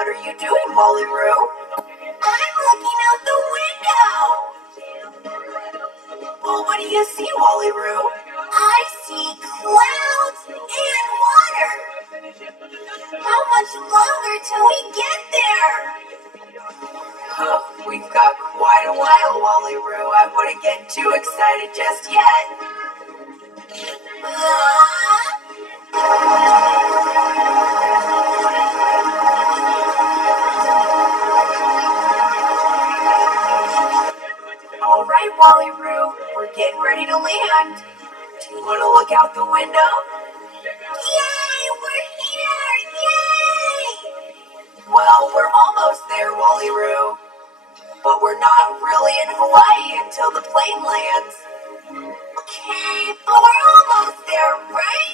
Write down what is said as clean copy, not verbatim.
What are you doing, WallyRoo? I'm looking out the window. Well, what do you see, WallyRoo? I see clouds and water. How much longer till we get there? Oh, we've got quite a while, WallyRoo. I wouldn't get too excited just yet. All right, WallyRoo, we're getting ready to land. Do you want to look out the window? Yay, we're here! Yay! Well, we're almost there, WallyRoo. But we're not really in Hawaii until the plane lands. Okay, but we're almost there, right?